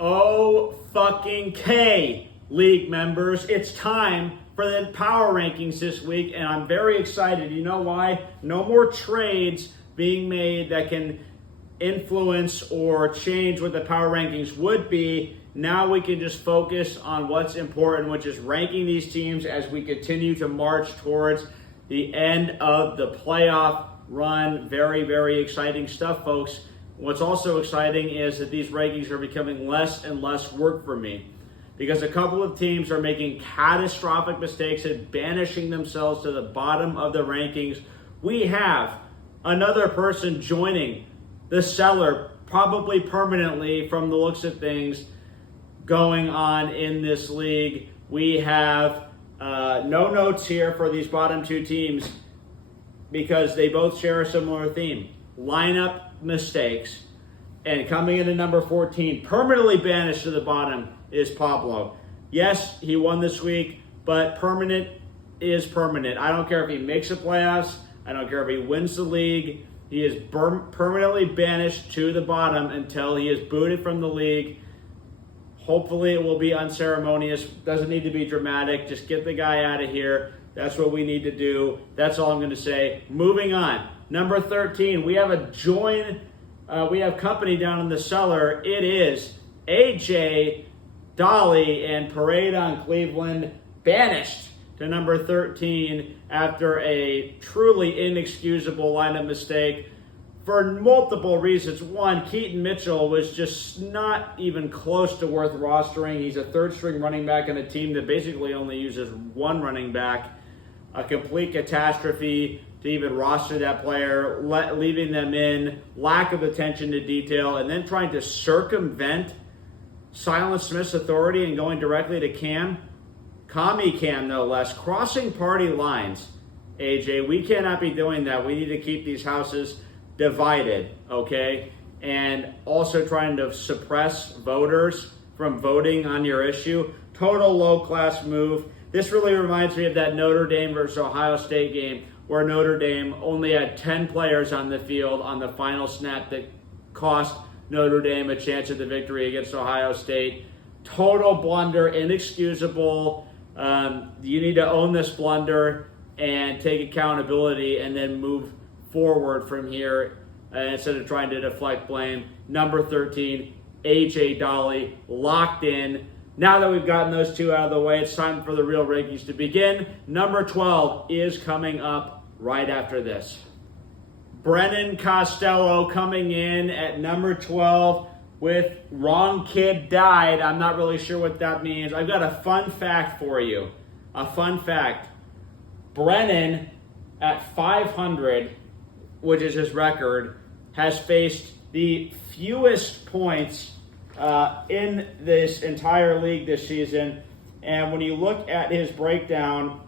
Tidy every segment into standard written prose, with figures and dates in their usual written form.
Oh fucking K, league members. It's time for the power rankings this week, and I'm very excited. You know why? No more trades being made that can influence or change what the power rankings would be. Now we can just focus on what's important, which is ranking these teams as we continue to march towards the end of the playoff run. Very, very exciting stuff, folks. What's also exciting is that these rankings are becoming less and less work for me because a couple of teams are making catastrophic mistakes and banishing themselves to the bottom of the rankings. We have another person joining the cellar, probably permanently from the looks of things going on in this league. We have no notes here for these bottom two teams because they both share a similar theme. Lineup mistakes. And coming in at number 14, permanently banished to the bottom, is Pablo. Yes, he won this week, but permanent is permanent. I don't care if he makes the playoffs. I don't care if he wins the league. He is permanently banished to the bottom until he is booted from the league. Hopefully it will be unceremonious. Doesn't need to be dramatic. Just get the guy out of here. That's what we need to do. That's all I'm going to say. Moving on. Number 13, we have we have company down in the cellar. It is AJ, Dolly, and Parade on Cleveland banished to number 13 after a truly inexcusable lineup mistake for multiple reasons. One, Keaton Mitchell was just not even close to worth rostering. He's a third-string running back on a team that basically only uses one running back. A complete catastrophe to even roster that player, leaving them in, lack of attention to detail, and then trying to circumvent Silent Smith's authority and going directly to Cam. Commie Cam, no less. Crossing party lines, AJ. We cannot be doing that. We need to keep these houses divided, okay? And also trying to suppress voters from voting on your issue. Total low-class move. This really reminds me of that Notre Dame versus Ohio State game where Notre Dame only had 10 players on the field on the final snap that cost Notre Dame a chance at the victory against Ohio State. Total blunder, inexcusable. You need to own this blunder and take accountability and then move forward from here instead of trying to deflect blame. Number 13, AJ Dolly, locked in. Now that we've gotten those two out of the way, it's time for the real rankings to begin. Number 12 is coming up right after this. Brennan Costello coming in at number 12 with Wrong Kid Died. I'm not really sure what that means. I've got a fun fact for you. A fun fact. Brennan at 500, which is his record, has faced the fewest points in this entire league this season. And when you look at his breakdown,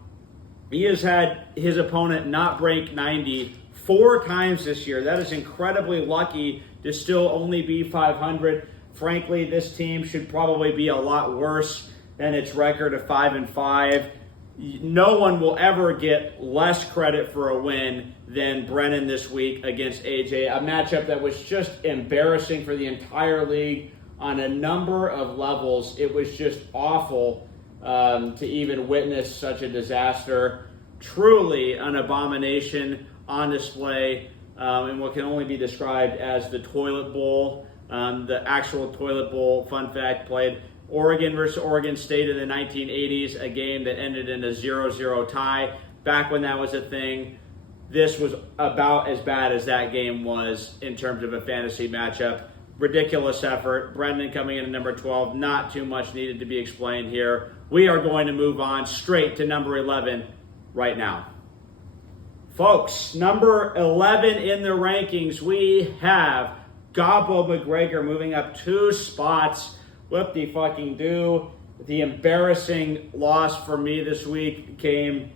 he has had his opponent not break 90 4 times this year. That is incredibly lucky to still only be 500. Frankly, this team should probably be a lot worse than its record of 5-5. No one will ever get less credit for a win than Brennan this week against AJ. A matchup that was just embarrassing for the entire league on a number of levels. It was just awful to even witness such a disaster. Truly an abomination on display in what can only be described as the toilet bowl. The actual toilet bowl, fun fact, played Oregon versus Oregon State in the 1980s, a game that ended in a 0-0 tie. Back when that was a thing, this was about as bad as that game was in terms of a fantasy matchup. Ridiculous effort. Brendan coming in at number 12. Not too much needed to be explained here. We are going to move on straight to number 11 right now. Folks, number 11 in the rankings, we have Gabo McGregor moving up 2 spots. Whoop-de-fucking-do. The embarrassing loss for me this week came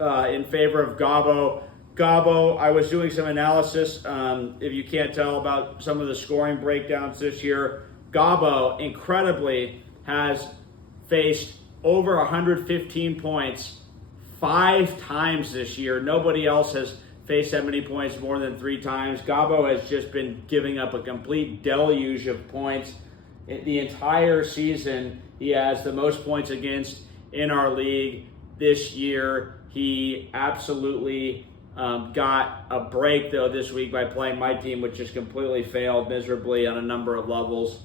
in favor of Gabo. Gabo, I was doing some analysis, if you can't tell, about some of the scoring breakdowns this year. Gabo, incredibly, has faced over 115 points 5 times this year. Nobody else has faced that many points more than 3 times. Gabo has just been giving up a complete deluge of points. the entire season, he has the most points against in our league. This year, he absolutely got a break, though, this week by playing my team, which just completely failed miserably on a number of levels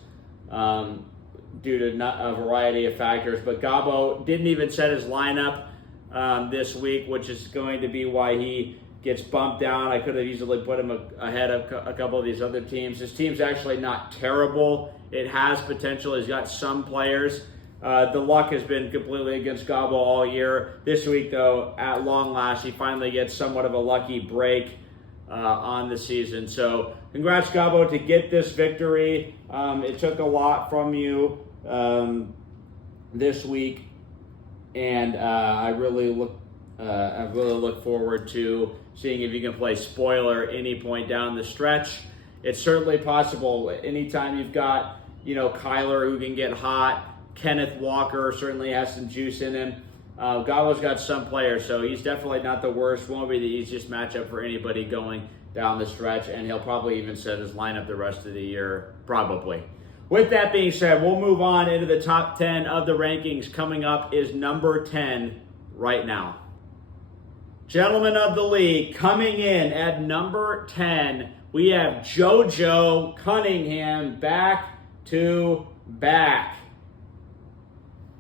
due to a variety of factors. But Gabo didn't even set his lineup this week, which is going to be why he gets bumped down. I could have easily put him ahead of a couple of these other teams. His team's actually not terrible. It has potential. He's got some players. The luck has been completely against Gabo all year. This week, though, at long last, he finally gets somewhat of a lucky break on the season. So congrats, Gabo, to get this victory. It took a lot from you this week, and I really look forward to seeing if you can play spoiler any point down the stretch. It's certainly possible. Anytime you've got, Kyler who can get hot, Kenneth Walker certainly has some juice in him. Gabo's got some players, so he's definitely not the worst. Won't be the easiest matchup for anybody going down the stretch, and he'll probably even set his lineup the rest of the year, probably. With that being said, we'll move on into the top 10 of the rankings. Coming up is number 10 right now. Gentlemen of the league, coming in at number 10, we have JoJo Cunningham back to back.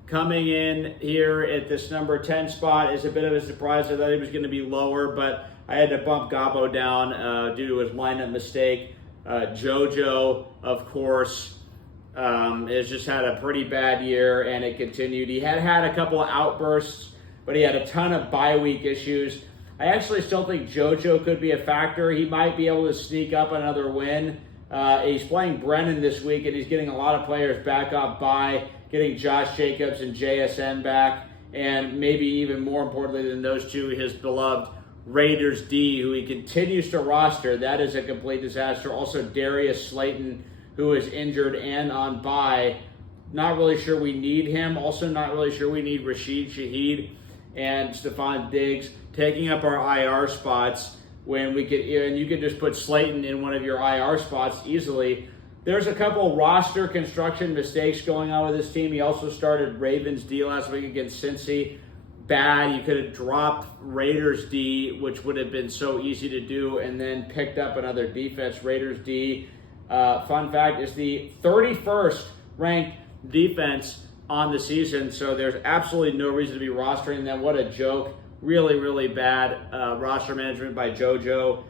Coming in here at this number 10 spot is a bit of a surprise. I thought he was going to be lower, but I had to bump Gabo down due to his lineup mistake. JoJo, of course, has just had a pretty bad year, and it continued. He had a couple of outbursts, but he had a ton of bye week issues. I actually still think JoJo could be a factor. He might be able to sneak up another win. He's playing Brennan this week, and he's getting a lot of players back off bye, getting Josh Jacobs and JSN back, and maybe even more importantly than those two, his beloved Raiders D, who he continues to roster. That is a complete disaster. Also, Darius Slayton, who is injured and on bye. Not really sure we need him. Also not really sure we need Rashid Shaheed and Stephon Diggs taking up our IR spots when we could, and you could just put Slayton in one of your IR spots easily. There's a couple roster construction mistakes going on with this team. He also started Ravens D last week against Cincy. Bad. You could have dropped Raiders D, which would have been so easy to do, and then picked up another defense. Raiders D, fun fact, is the 31st ranked defense on the season, so there's absolutely no reason to be rostering them. What a joke. Really, really bad roster management by JoJo.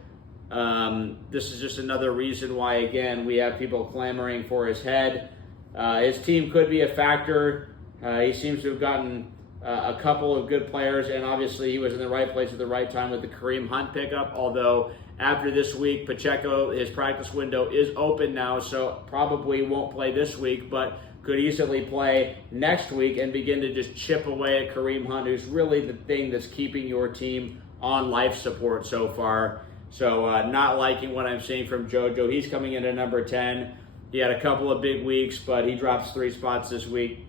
This is just another reason why, again, we have people clamoring for his head. His team could be a factor. He seems to have gotten a couple of good players, and obviously he was in the right place at the right time with the Kareem Hunt pickup, although after this week, Pacheco, his practice window is open now, so probably won't play this week, but could easily play next week and begin to just chip away at Kareem Hunt, who's really the thing that's keeping your team on life support so far. So not liking what I'm seeing from JoJo. He's coming in at number 10. He had a couple of big weeks, but he drops 3 spots this week.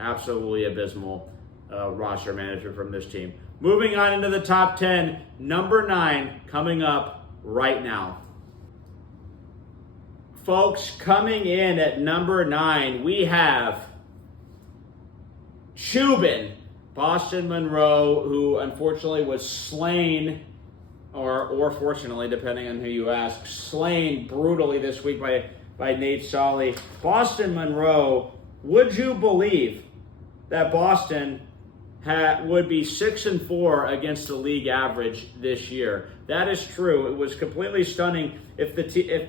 Absolutely abysmal roster management from this team. Moving on into the top 10, number 9 coming up right now. Folks, coming in at number 9, we have Chubin, Boston Monroe, who unfortunately was slain, or fortunately, depending on who you ask, slain brutally this week by Nate Solly. Boston Monroe, would you believe that Boston would be 6-4 against the league average this year? That is true. It was completely stunning. If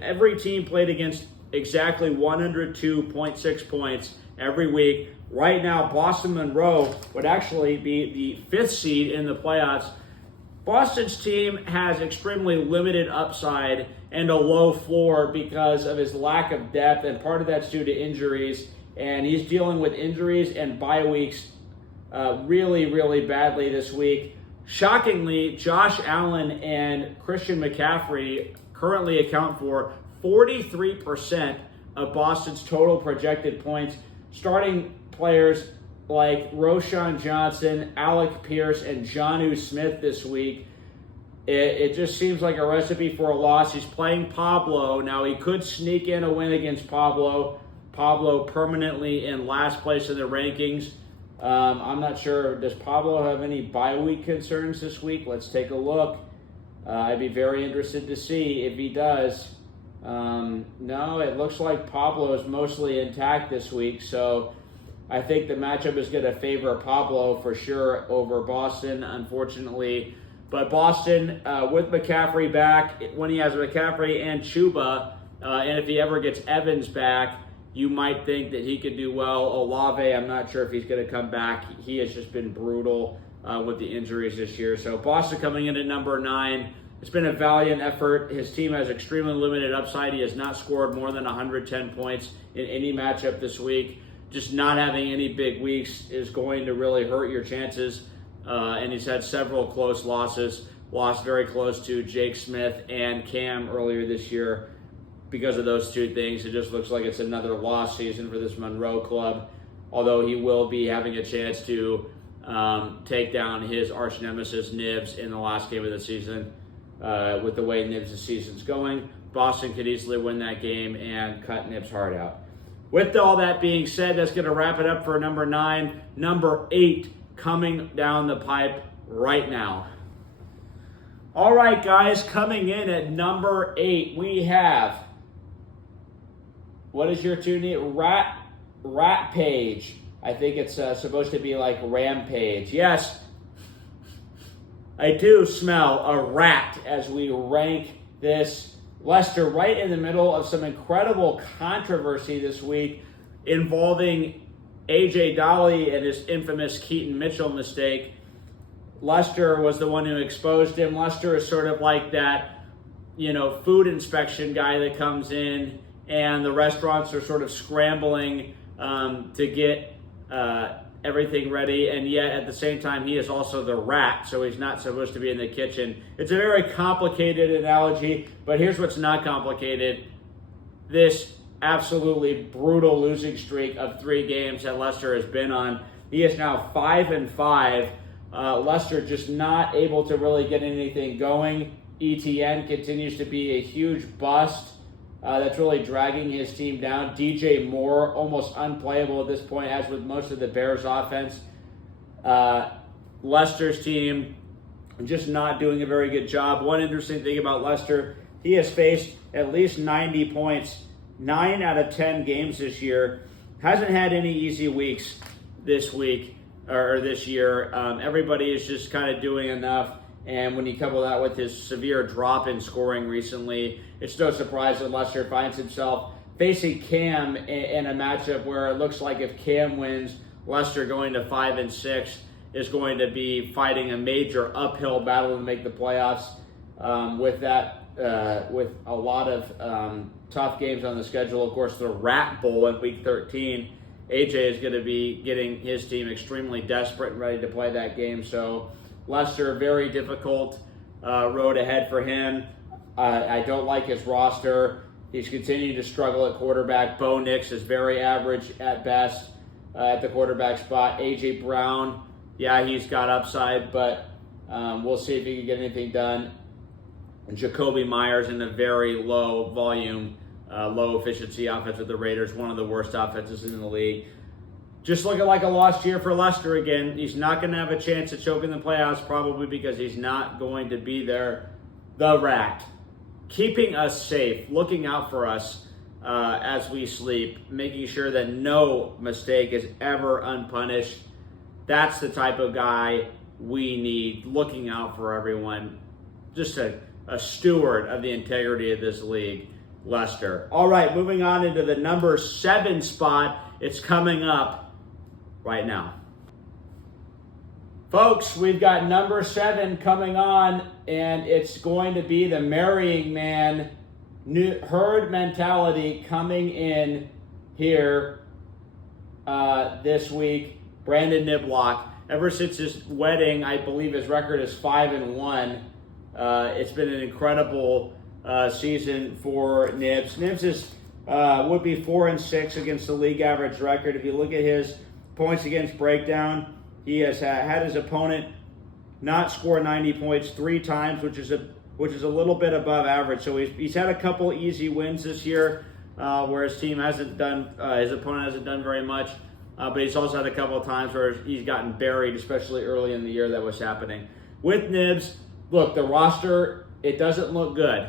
every team played against exactly 102.6 points every week, right now Boston Monroe would actually be the 5th seed in the playoffs. Boston's team has extremely limited upside and a low floor because of his lack of depth, and part of that's due to injuries, and he's dealing with injuries and bye weeks really, really badly this week. Shockingly, Josh Allen and Christian McCaffrey currently account for 43% of Boston's total projected points. Starting players like Roshan Johnson, Alec Pierce, and Jonnu Smith this week. It just seems like a recipe for a loss. He's playing Pablo. Now, he could sneak in a win against Pablo. Pablo permanently in last place in the rankings. I'm not sure. Does Pablo have any bye week concerns this week? Let's take a look. I'd be very interested to see if he does. No, it looks like Pablo is mostly intact this week, so I think the matchup is going to favor Pablo for sure over Boston, unfortunately. But Boston, with McCaffrey back, when he has McCaffrey and Chuba, and if he ever gets Evans back, you might think that he could do well. Olave, I'm not sure if he's going to come back. He has just been brutal with the injuries this year. So Boston coming in at number 9. It's been a valiant effort. His team has extremely limited upside. He has not scored more than 110 points in any matchup this week. Just not having any big weeks is going to really hurt your chances. And he's had several close losses. Lost very close to Jake Smith and Cam earlier this year. Because of those two things, it just looks like it's another lost season for this Monroe club. Although he will be having a chance to take down his arch nemesis Nibs in the last game of the season. With the way Nibs' season's going, Boston could easily win that game and cut Nibs' heart out. With all that being said, that's going to wrap it up for number 9. Number 8 coming down the pipe right now. All right, guys, coming in at number 8, we have, what is your tune? Rat Page. I think it's supposed to be like Rampage. Yes, I do smell a rat as we rank this Leicester right in the middle of some incredible controversy this week involving A.J. Dolly and his infamous Keaton Mitchell mistake. Leicester was the one who exposed him. Leicester is sort of like that, food inspection guy that comes in and the restaurants are sort of scrambling to get everything ready, and yet at the same time he is also the rat, so he's not supposed to be in the kitchen. It's a very complicated analogy, but here's what's not complicated. This absolutely brutal losing streak of 3 games that Leicester has been on. He is now 5-5. Leicester just not able to really get anything going. ETN continues to be a huge bust. That's really dragging his team down. DJ Moore, almost unplayable at this point, as with most of the Bears' offense. Leicester's team just not doing a very good job. One interesting thing about Leicester, he has faced at least 90 points 9 out of 10 games this year. Hasn't had any easy weeks this week or this year. Everybody is just kind of doing enough. And when you couple that with his severe drop in scoring recently, it's no surprise that Leicester finds himself facing Cam in a matchup where it looks like if Cam wins, Leicester going to 5-6 is going to be fighting a major uphill battle to make the playoffs. With a lot of tough games on the schedule. Of course, the Rat Bowl in Week 13. AJ is going to be getting his team extremely desperate and ready to play that game. So Leicester, very difficult road ahead for him. I don't like his roster. He's continuing to struggle at quarterback. Bo Nix is very average at best at the quarterback spot. A.J. Brown, yeah, he's got upside, but we'll see if he can get anything done. And Jacoby Myers in a very low volume, low efficiency offense with the Raiders, one of the worst offenses in the league. Just looking like a lost year for Leicester again. He's not going to have a chance at choking the playoffs, probably because he's not going to be there. The Rat, keeping us safe, looking out for us as we sleep, making sure that no mistake is ever unpunished. That's the type of guy we need, looking out for everyone. Just a steward of the integrity of this league, Leicester. All right, moving on into the number 7 spot. It's coming up right now. Folks, we've got number 7 coming on, and it's going to be the marrying man, herd mentality coming in here this week. Brandon Niblock. Ever since his wedding, I believe his record is 5-1. It's been an incredible season for Nibs. Nibs is would be 4-6 against the league average record. If you look at his points against breakdown, he has had his opponent not score 90 points 3 times, which is a little bit above average. So he's had a couple easy wins this year. where his team hasn't done, his opponent hasn't done very much. But he's also had a couple of times where he's gotten buried, especially early in the year that was happening. With Nibs, look, the roster, it doesn't look good.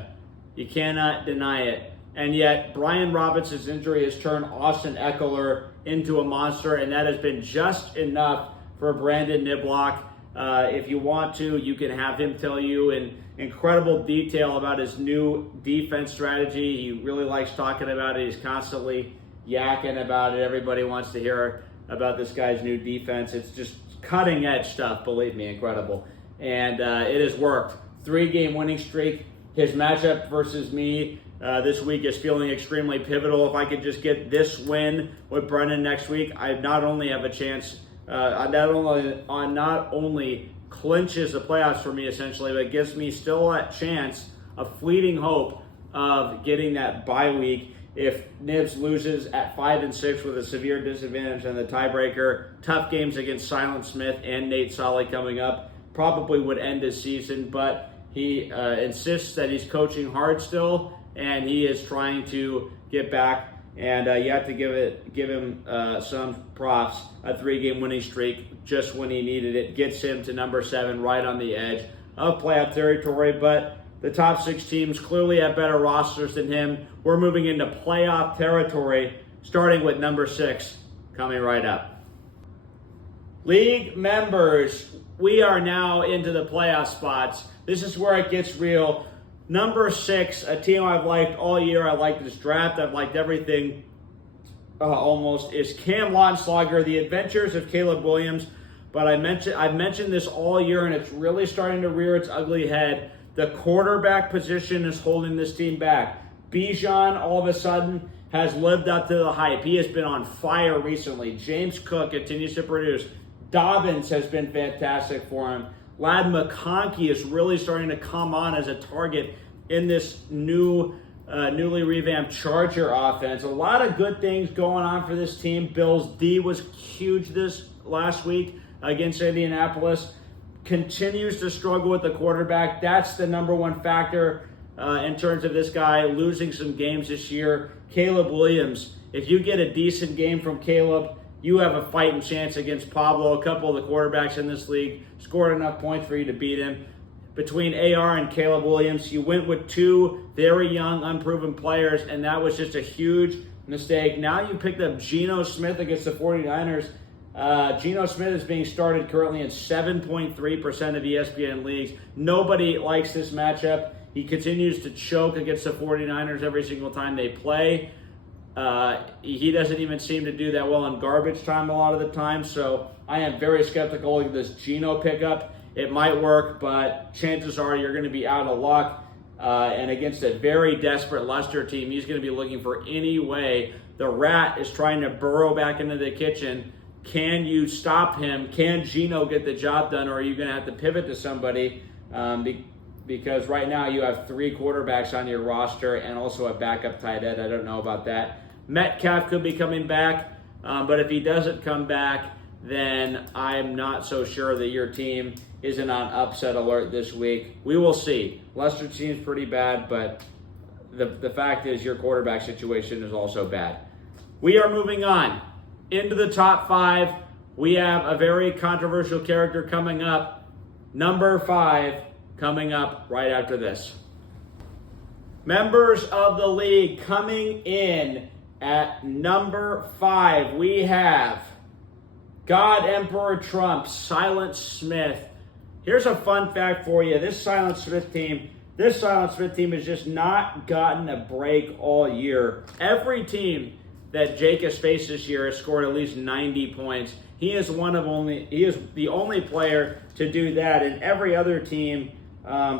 You cannot deny it. And yet, Brian Robinson's injury has turned Austin Eckler into a monster, and that has been just enough for Brandon Niblock. If you want to, you can have him tell you in incredible detail about his new defense strategy. He really likes talking about it. He's constantly yakking about it. Everybody wants to hear about this guy's new defense. It's just cutting edge stuff, believe me, incredible. And it has worked. 3-game winning streak. His matchup versus me this week is feeling extremely pivotal. If I could just get this win with Brennan next week, I not only have a chance, not only clinches the playoffs for me essentially, but it gives me still that chance, a fleeting hope of getting that bye week. If Nibs loses at 5-6 with a severe disadvantage and the tiebreaker, tough games against Silent Smith and Nate Solly coming up, probably would end his season, but he insists that he's coaching hard still, and he is trying to get back. And you have to give him some props. A 3-game winning streak, just when he needed it, gets him to number 7, right on the edge of playoff territory. But the top 6 teams clearly have better rosters than him. We're moving into playoff territory, starting with number 6 coming right up. League members, we are now into the playoff spots. This is where it gets real. Number 6, a team I've liked all year. I liked this draft. I've liked everything almost, is Cam Lautenschlager, the adventures of Caleb Williams. But I've mentioned this all year, and it's really starting to rear its ugly head. The quarterback position is holding this team back. Bijan, all of a sudden, has lived up to the hype. He has been on fire recently. James Cook continues to produce. Dobbins has been fantastic for him. Ladd McConkey is really starting to come on as a target in this newly revamped Charger offense. A lot of good things going on for this team. Bills D was huge this last week against Indianapolis. Continues to struggle with the quarterback. That's the number one factor in terms of this guy losing some games this year. Caleb Williams, if you get a decent game from Caleb, you have a fighting chance against Pablo. A couple of the quarterbacks in this league scored enough points for you to beat him. Between AR and Caleb Williams, you went with 2 very young, unproven players, and that was just a huge mistake. Now you picked up Geno Smith against the 49ers. Geno Smith is being started currently in 7.3% of ESPN leagues. Nobody likes this matchup. He continues to choke against the 49ers every single time they play. He doesn't even seem to do that well in garbage time a lot of the time, so I am very skeptical of this Geno pickup. It might work, but chances are you're going to be out of luck. And against a very desperate Leicester team, he's going to be looking for any way. The rat is trying to burrow back into the kitchen. Can you stop him? Can Geno get the job done, or are you going to have to pivot to somebody? Because right now you have 3 quarterbacks on your roster and also a backup tight end. I don't know about that. Metcalf could be coming back, but if he doesn't come back, then I'm not so sure that your team isn't on upset alert this week. We will see. Leicester seems pretty bad, but the fact is your quarterback situation is also bad. We are moving on into the top 5. We have a very controversial character coming up. Number 5 coming up right after this. Members of the league, coming in at number 5, we have God Emperor Trump, Silent Smith. Here's a fun fact for you. This Silent Smith team has just not gotten a break all year. Every team that Jake has faced this year has scored at least 90 points. He is the only player to do that, and every other team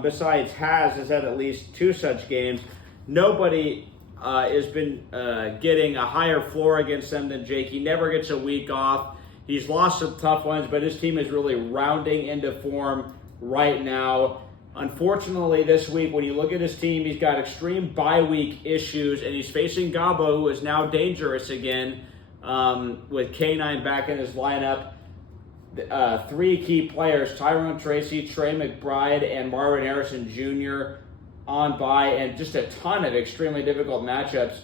besides has had at least 2 such games. Nobody has been getting a higher floor against them than Jake. He never gets a week off. He's lost some tough ones, but his team is really rounding into form right now. Unfortunately, this week, when you look at his team, he's got extreme bye week issues, and he's facing Gabo, who is now dangerous again, with K9 back in his lineup. 3 key players, Tyrone Tracy, Trey McBride, and Marvin Harrison Jr. on bye, and just a ton of extremely difficult matchups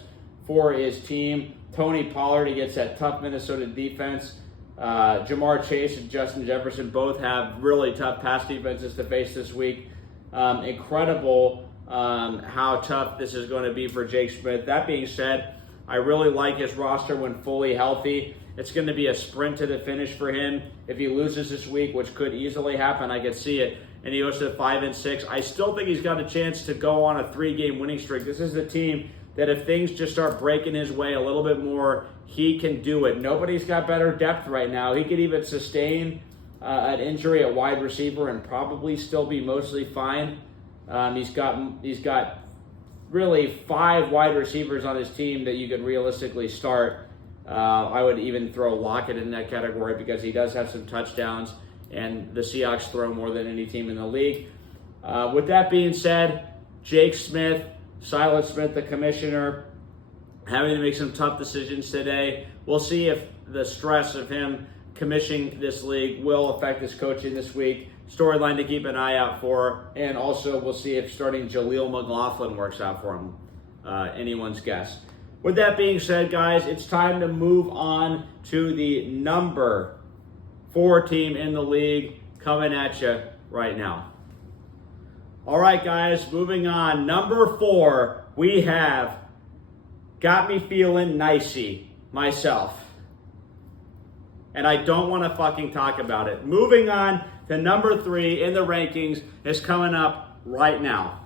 for his team. Tony Pollard, he gets that tough Minnesota defense. Jamar Chase and Justin Jefferson both have really tough pass defenses to face this week. Incredible how tough this is going to be for Jake Smith. That being said, I really like his roster when fully healthy. It's going to be a sprint to the finish for him. If he loses this week, which could easily happen, I could see it, and he goes to 5-6, I still think he's got a chance to go on a 3-game winning streak. This is the team that if things just start breaking his way a little bit more, he can do it. Nobody's got better depth right now. He could even sustain an injury at wide receiver and probably still be mostly fine. He's got really 5 wide receivers on his team that you could realistically start. I would even throw Lockett in that category because he does have some touchdowns, and the Seahawks throw more than any team in the league. With that being said, Jake Smith, Silas Smith, the commissioner, having to make some tough decisions today. We'll see if the stress of him commissioning this league will affect his coaching this week. Storyline to keep an eye out for, and also we'll see if starting Jaleel McLaughlin works out for him. Anyone's guess. With that being said, guys, it's time to move on to the number 4 team in the league coming at you right now. All right, guys, moving on. Number 4, we have got me feeling nicey myself. And I don't want to fucking talk about it. Moving on to number 3 in the rankings is coming up right now.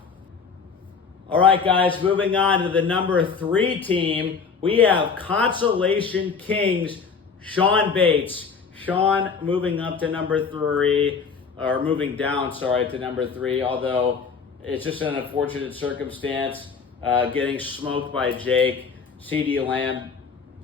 All right, guys, moving on to the number 3 team, we have Consolation Kings, Sean Bates. Sean moving up to number 3, or moving down, to number 3, although it's just an unfortunate circumstance, getting smoked by Jake. CeeDee Lamb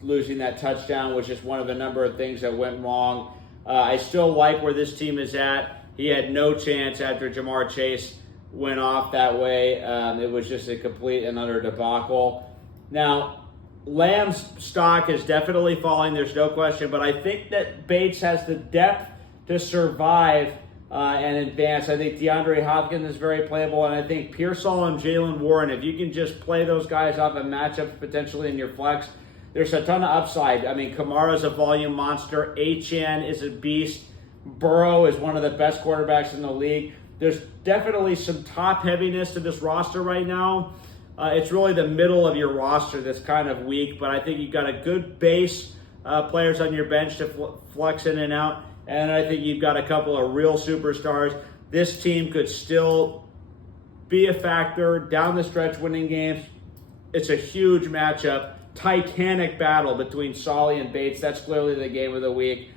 losing that touchdown was just one of a number of things that went wrong. I still like where this team is at. He had no chance after Jamar Chase went off that way. It was just a complete and utter debacle. Now, Lamb's stock is definitely falling, there's no question, but I think that Bates has the depth to survive and advance. I think DeAndre Hopkins is very playable, and I think Pearsall and Jalen Warren, if you can just play those guys off of matchups potentially in your flex, there's a ton of upside. I mean, Kamara's a volume monster. Achane is a beast. Burrow is one of the best quarterbacks in the league. There's definitely some top heaviness to this roster right now. It's really the middle of your roster that's kind of weak, but I think you've got a good base players on your bench to flex in and out, and I think you've got a couple of real superstars. This team could still be a factor down the stretch winning games. It's a huge matchup. Titanic battle between Solly and Bates. That's clearly the game of the week.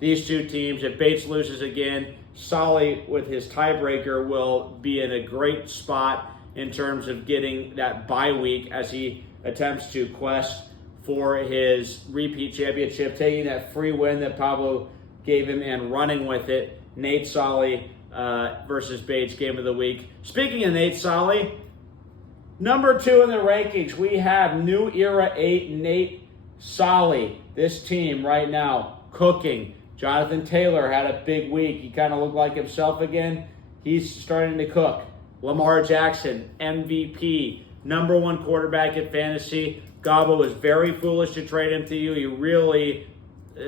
These two teams, if Bates loses again, Solly with his tiebreaker will be in a great spot in terms of getting that bye week as he attempts to quest for his repeat championship, taking that free win that Pablo gave him and running with it. Nate Solly versus Bates, game of the week. Speaking of Nate Solly, number 2 in the rankings, we have New Era 8 Nate Solly. This team right now cooking. Jonathan Taylor had a big week. He kind of looked like himself again. He's starting to cook. Lamar Jackson, MVP, number 1 quarterback in fantasy. Gabo was very foolish to trade him to you. He really,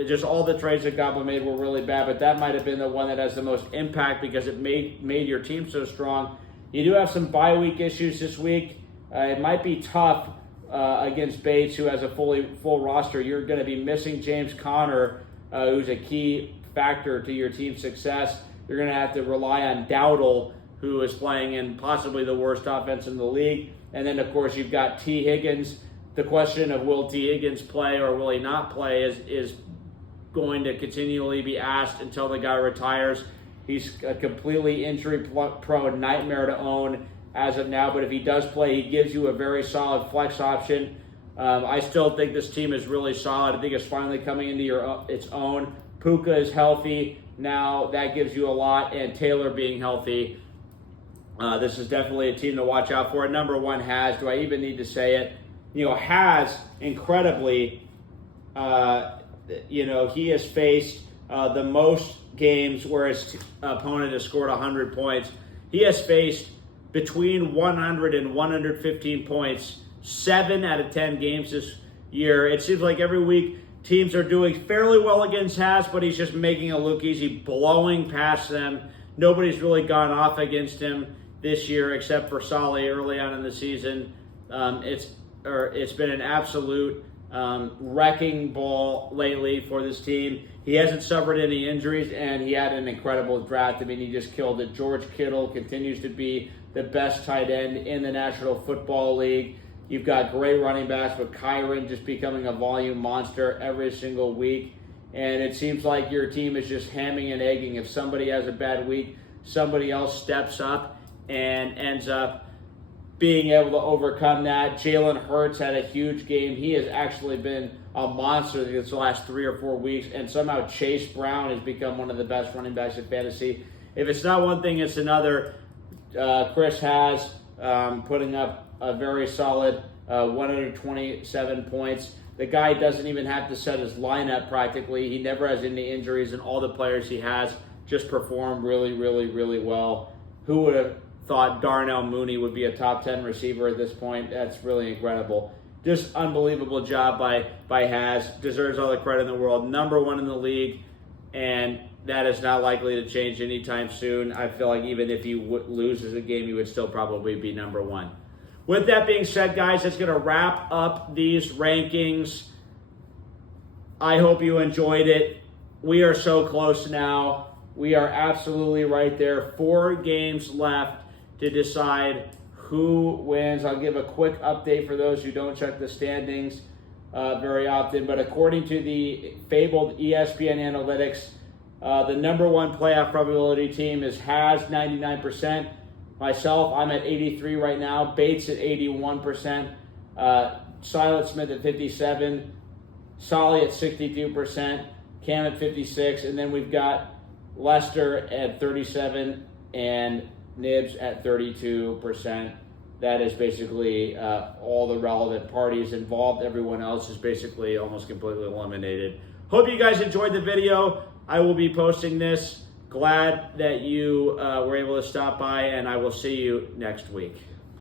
just all the trades that Gabo made were really bad, but that might have been the one that has the most impact because it made your team so strong. You do have some bye week issues this week. It might be tough against Bates, who has a full roster. You're going to be missing James Conner, who's a key factor to your team's success. You're going to have to rely on Dowdle, who is playing in possibly the worst offense in the league. And then, of course, you've got T. Higgins. The question of will T. Higgins play or will he not play is going to continually be asked until the guy retires. He's a completely injury-prone nightmare to own as of now, but if he does play, he gives you a very solid flex option. I still think this team is really solid. I think it's finally coming into its own. Puka is healthy now. That gives you a lot, and Taylor being healthy. This is definitely a team to watch out for. Number 1, Has. Do I even need to say it? Has incredibly, he has faced the most games where his opponent has scored 100 points. He has faced between 100 and 115 points 7 out of 10 games this year. It seems like every week teams are doing fairly well against Has, but he's just making it look easy, blowing past them. Nobody's really gone off against him this year except for Solly early on in the season. It's been an absolute wrecking ball lately for this team. He hasn't suffered any injuries, and he had an incredible draft. I mean, he just killed it. George Kittle continues to be the best tight end in the National Football League. You've got great running backs, with Kyron just becoming a volume monster every single week. And it seems like your team is just hamming and egging. If somebody has a bad week, somebody else steps up and ends up being able to overcome that. Jalen Hurts had a huge game. He has actually been a monster these last 3 or 4 weeks, and somehow Chase Brown has become one of the best running backs in fantasy. If it's not one thing, it's another. Chris has putting up a very solid 127 points. The guy doesn't even have to set his lineup practically. He never has any injuries, and all the players he has just perform really, really, really well. Who would have thought Darnell Mooney would be a top 10 receiver at this point? That's really incredible. Just unbelievable job by Has. Deserves all the credit in the world. Number 1 in the league, and that is not likely to change anytime soon. I feel like even if he loses a game, he would still probably be number 1. With that being said, guys, that's going to wrap up these rankings. I hope you enjoyed it. We are so close now. We are absolutely right there. 4 games left to decide who wins. I'll give a quick update for those who don't check the standings very often. But according to the fabled ESPN analytics, the number 1 playoff probability team has 99%. Myself, I'm at 83 right now. Bates at 81%. Silas Smith at 57. Solly at 62%. Cam at 56. And then we've got Lester at 37 and Nibs at 32%. That is basically all the relevant parties involved. Everyone else is basically almost completely eliminated. Hope you guys enjoyed the video. I will be posting this. Glad that you were able to stop by, and I will see you next week.